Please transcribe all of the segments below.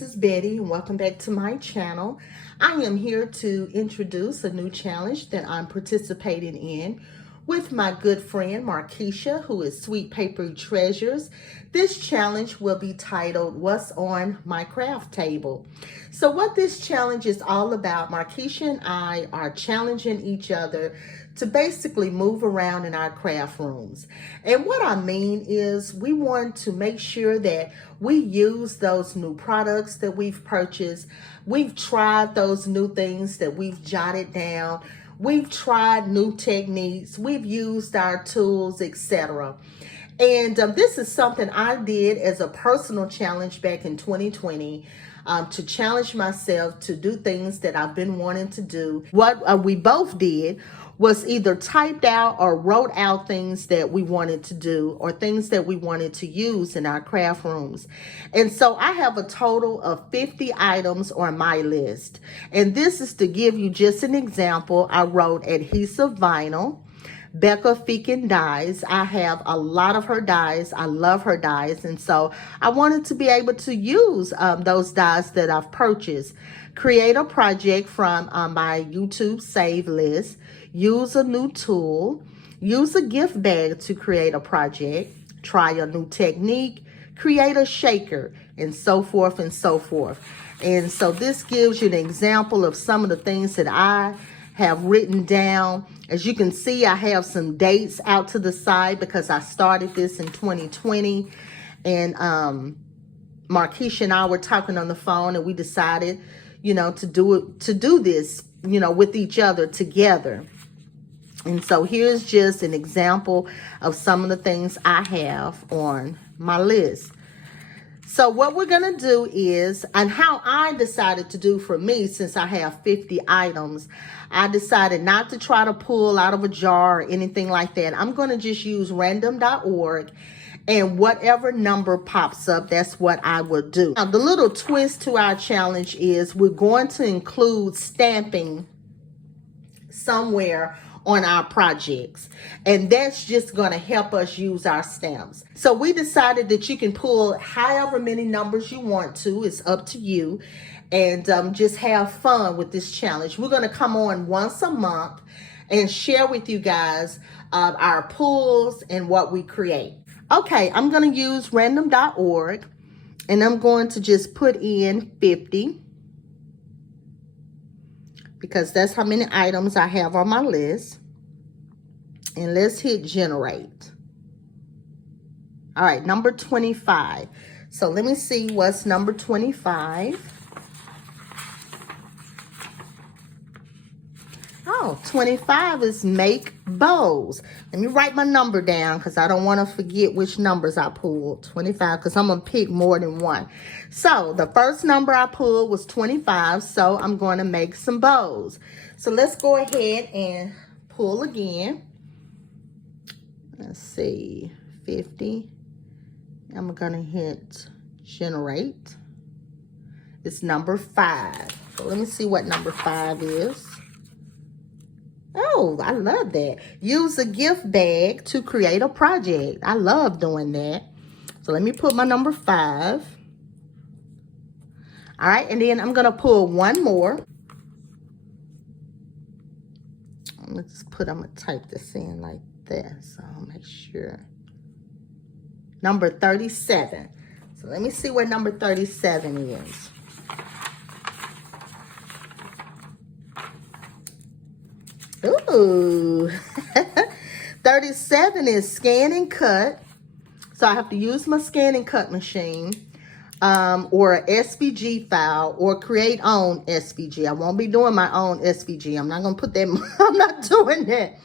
this is Betty and welcome back to my channel. I am here to introduce a new challenge that I'm participating in with my good friend Markeisha, who is Sweet Papery Treasures. This challenge will be titled, What's on My Craft Table? So what this challenge is all about, Markeisha and I are challenging each other to basically move around in our craft rooms. And what I mean is we want to make sure that we use those new products that we've purchased. We've tried those new things that we've jotted down. We've tried new techniques. We've used our tools, etc. And this is something I did as a personal challenge back in 2020 to challenge myself to do things that I've been wanting to do. What we both did was either typed out or wrote out things that we wanted to do or things that we wanted to use in our craft rooms. And so I have a total of 50 items on my list. And this is to give you just an example. I wrote adhesive vinyl, Becca Feekin dyes. I have a lot of her dyes. I love her dyes. And so I wanted to be able to use those dyes that I've purchased. Create a project from my YouTube save list. Use a new tool. Use a gift bag to create a project. Try a new technique. Create a shaker, and so forth and so forth. And so this gives you an example of some of the things that I have written down. As you can see, I have some dates out to the side because I started this in 2020. And Markeisha and I were talking on the phone, and we decided, to do this, with each other together. And so here's just an example of some of the things I have on my list. So what we're going to do is, and how I decided to do for me, since I have 50 items, I decided not to try to pull out of a jar or anything like that. I'm going to just use random.org, and whatever number pops up, that's what I will do. Now, the little twist to our challenge is we're going to include stamping somewhere on our projects, and that's just going to help us use our stamps. So we decided that you can pull however many numbers you want to. It's up to you, and just have fun with this challenge. We're going to come on once a month and share with you guys our pulls and what we create. Okay, I'm going to use random.org, and I'm going to just put in 50 because that's how many items I have on my list. And let's hit generate. All right, number 25. So let me see what's number 25. Oh, 25 is make bows. Let me write my number down because I don't want to forget which numbers I pulled. 25, because I'm going to pick more than one. So the first number I pulled was 25, so I'm going to make some bows. So let's go ahead and pull again. Let's see, 50. I'm going to hit generate. It's number 5. So let me see what number 5 is. Oh, I love that. Use a gift bag to create a project. I love doing that. So let me put my number 5. All right, and then I'm going to pull one more. I'm going to type this in like that, so I'll make sure. Number 37. So let me see where number 37 is. Ooh, 37 is scan and cut. So I have to use my scan and cut machine, or a SVG file, or create own SVG. I won't be doing my own SVG. I'm not going to put that, I'm not doing that.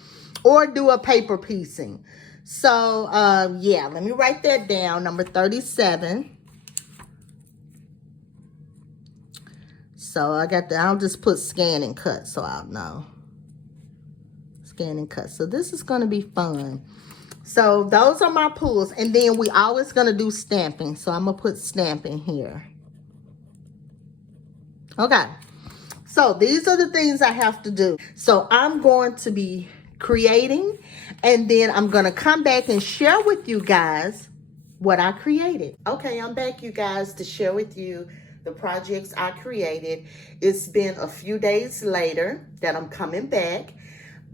Or do a paper piecing. So, yeah, let me write that down, number 37. So I'll just put scan and cut so I'll know. Scan and cut. So this is going to be fun. So those are my pulls. And then we always going to do stamping. So I'm going to put stamping here. Okay. So these are the things I have to do. So I'm going to be creating, and then I'm going to come back and share with you guys what I created. Okay, I'm back, you guys, to share with you the projects I created. It's been a few days later that I'm coming back,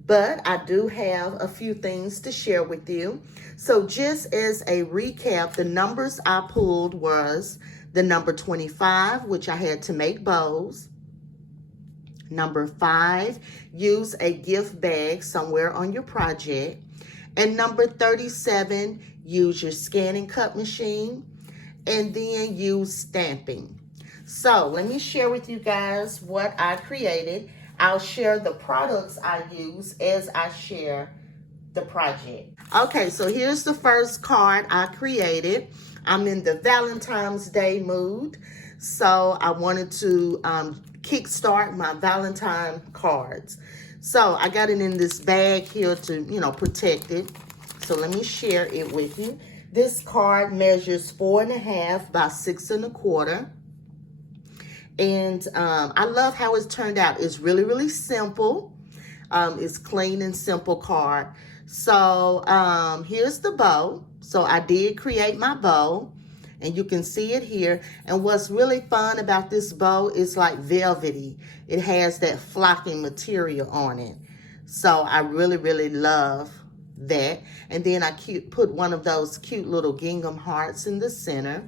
but I do have a few things to share with you. So just as a recap, the numbers I pulled was the number 25, which I had to make bows. Number 5, use a gift bag somewhere on your project. And number 37, use your scan and cut machine. And then use stamping. So let me share with you guys what I created. I'll share the products I use as I share the project. Okay, so here's the first card I created. I'm in the Valentine's Day mood, so I wanted to kickstart my Valentine cards. So I got it in this bag here to, protect it. So let me share it with you. This card measures 4.5 by 6 1/4. And I love how it's turned out. It's really, really simple. It's clean and simple card. So here's the bow. So I did create my bow, and you can see it here. And what's really fun about this bow is like velvety. It has that flocking material on it. So I really, really love that. And then I put one of those cute little gingham hearts in the center.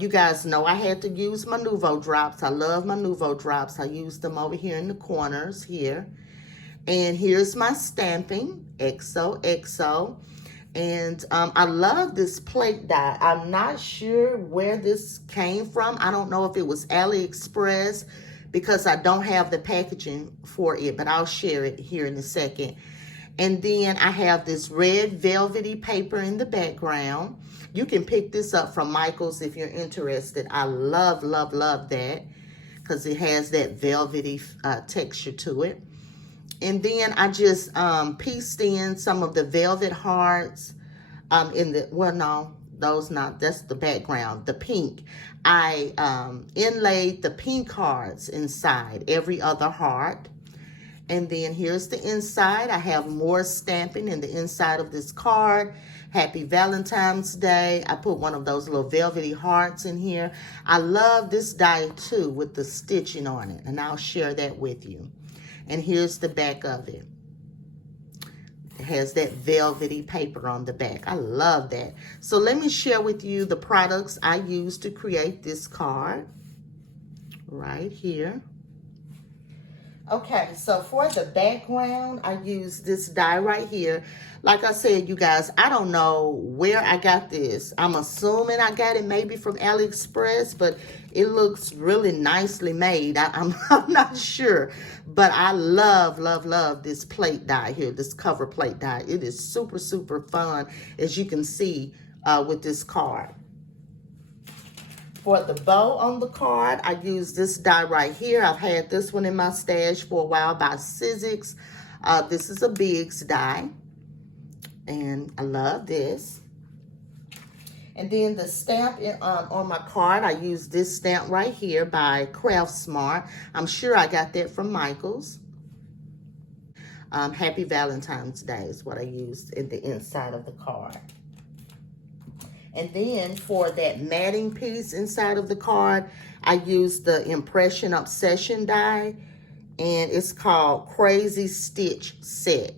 You guys know I had to use my Nouveau drops. I love my Nouveau drops. I use them over here in the corners here. And here's my stamping, Xoxo. And I love this plate die. I'm not sure where this came from. I don't know if it was AliExpress because I don't have the packaging for it, but I'll share it here in a second. And then I have this red velvety paper in the background. You can pick this up from Michael's if you're interested. I love, love, love that because it has that velvety texture to it. And then I just pieced in some of the velvet hearts in the, well, no, those not, that's the background, the pink. I inlaid the pink hearts inside every other heart. And then here's the inside. I have more stamping in the inside of this card. Happy Valentine's Day. I put one of those little velvety hearts in here. I love this die too with the stitching on it, and I'll share that with you. And here's the back of it. It has that velvety paper on the back. I love that. So let me share with you the products I used to create this card right here. Okay, so for the background, I use this die right here. Like I said, you guys, I don't know where I got this. I'm assuming I got it maybe from AliExpress, but it looks really nicely made. I'm not sure, but I love, love, love this plate die here, this cover plate die. It is super, super fun, as you can see with this card. For the bow on the card, I use this die right here. I've had this one in my stash for a while by Xoxo. This is a Biggs die, and I love this. And then the stamp on my card, I use this stamp right here by Craft Smart. I'm sure I got that from Michael's. Happy Valentine's Day is what I used in the inside of the card. And then for that matting piece inside of the card, I used the Impression Obsession die, and it's called Crazy Stitch Set.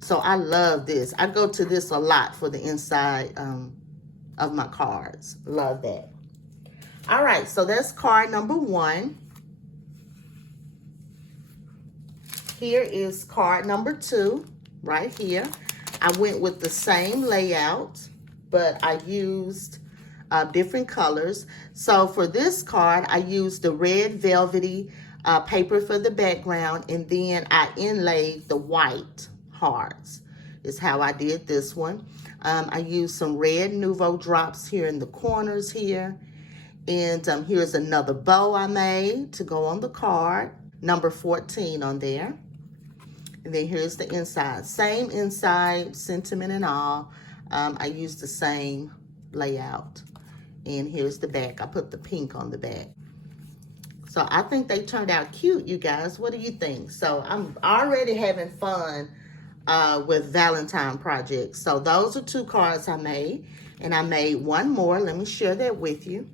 So I love this. I go to this a lot for the inside of my cards. Love that. All right, so that's card number 1. Here is card number 2, right here. I went with the same layout, but I used different colors. So for this card, I used the red velvety paper for the background, and then I inlaid the white hearts is how I did this one. I used some red Nouveau drops here in the corners here. And here's another bow I made to go on the card, number 14 on there. And then here's the inside, same inside, sentiment and all. I used the same layout. And here's the back. I put the pink on the back. So I think they turned out cute, you guys. What do you think? So I'm already having fun with Valentine projects. So those are 2 cards I made. And I made one more. Let me share that with you.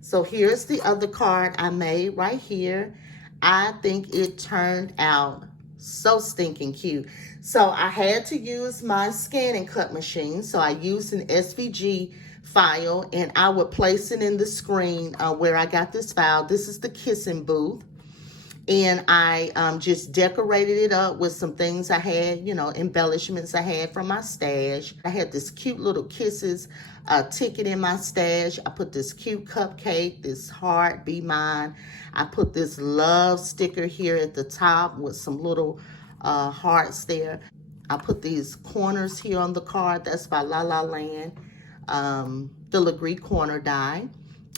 So here's the other card I made right here. I think it turned out so stinking cute. So I had to use my scan and cut machine. So I used an SVG file, and I would place it in the screen where I got this file. This is the kissing booth. And I just decorated it up with some things I had, you know, embellishments I had from my stash. I had this cute little kisses ticket in my stash. I put this cute cupcake, this heart, be mine. I put this love sticker here at the top with some little hearts there. I put these corners here on the card. That's by La La Land, filigree corner die.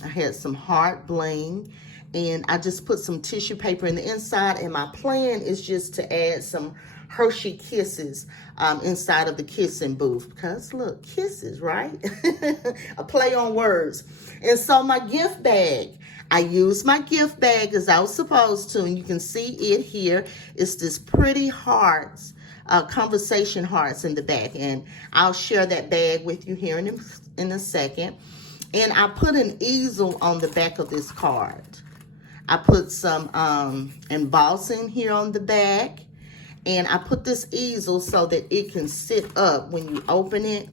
I had some heart bling. And I just put some tissue paper in the inside, and my plan is just to add some Hershey Kisses inside of the kissing booth, because look, kisses, right? A play on words. And so my gift bag, I used my gift bag as I was supposed to, and you can see it here. It's this pretty hearts, conversation hearts in the back, and I'll share that bag with you here in a second. And I put an easel on the back of this card. I put some embossing here on the back, and I put this easel so that it can sit up when you open it.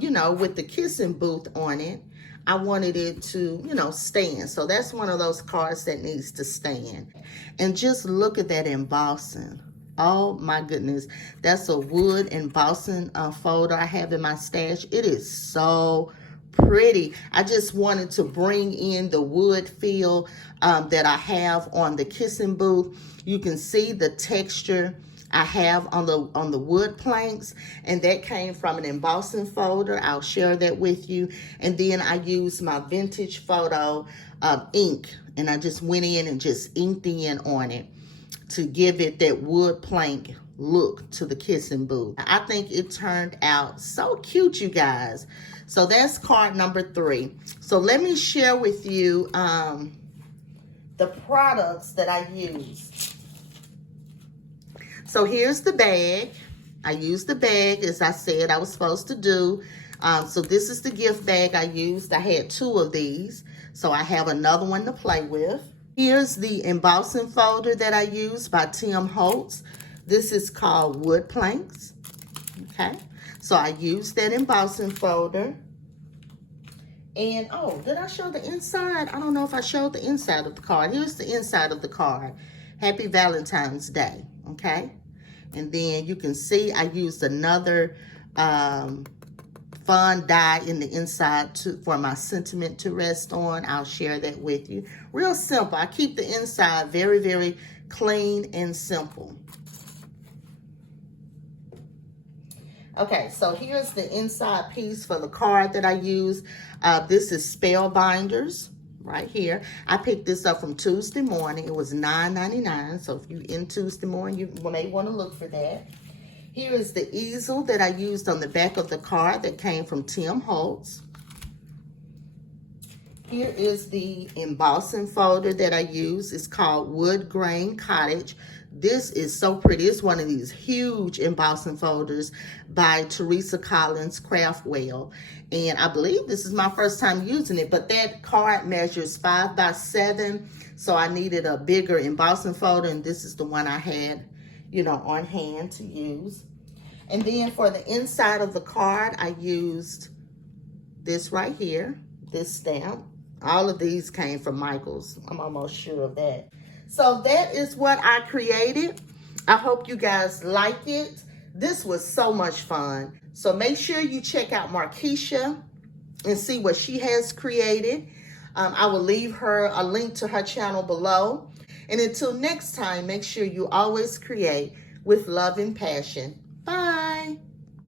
You know, with the kissing booth on it, I wanted it to, you know, stand. So that's one of those cards that needs to stand. And just look at that embossing. Oh my goodness, that's a wood embossing folder I have in my stash. It is so pretty. I just wanted to bring in the wood feel that I have on the kissing booth. You can see the texture I have on the wood planks, and that came from an embossing folder. I'll share that with you. And then I used my vintage photo ink, and I just went in and just inked in on it to give it that wood plank look to the kissing booth. I think it turned out so cute, you guys. So that's card number 3. So let me share with you the products that I used. So here's the bag. I used the bag as I said I was supposed to do. So this is the gift bag I used. I had 2 of these, so I have another one to play with. Here's the embossing folder that I used by Tim Holtz. This is called Wood Planks, okay? So I used that embossing folder. And, oh, did I show the inside? I don't know if I showed the inside of the card. Here's the inside of the card. Happy Valentine's Day, okay? And then you can see I used another fun die in the inside for my sentiment to rest on. I'll share that with you. Real simple. I keep the inside very, very clean and simple. Okay, so here's the inside piece for the card that I use. This is Spellbinders right here. I picked this up from Tuesday Morning. It was $9.99. So if you're in Tuesday Morning, you may want to look for that. Here is the easel that I used on the back of the card that came from Tim Holtz. Here is the embossing folder that I use. It's called Wood Grain Cottage. This is so pretty. It's one of these huge embossing folders by Teresa Collins Craftwell. And I believe this is my first time using it, but that card measures 5 by 7. So I needed a bigger embossing folder, and this is the one I had, you know, on hand to use. And then for the inside of the card, I used this right here, this stamp. All of these came from Michael's. I'm almost sure of that. So that is what I created. I hope you guys like it. This was so much fun. So make sure you check out Markeisha and see what she has created. I will leave her a link to her channel below. And until next time, make sure you always create with love and passion.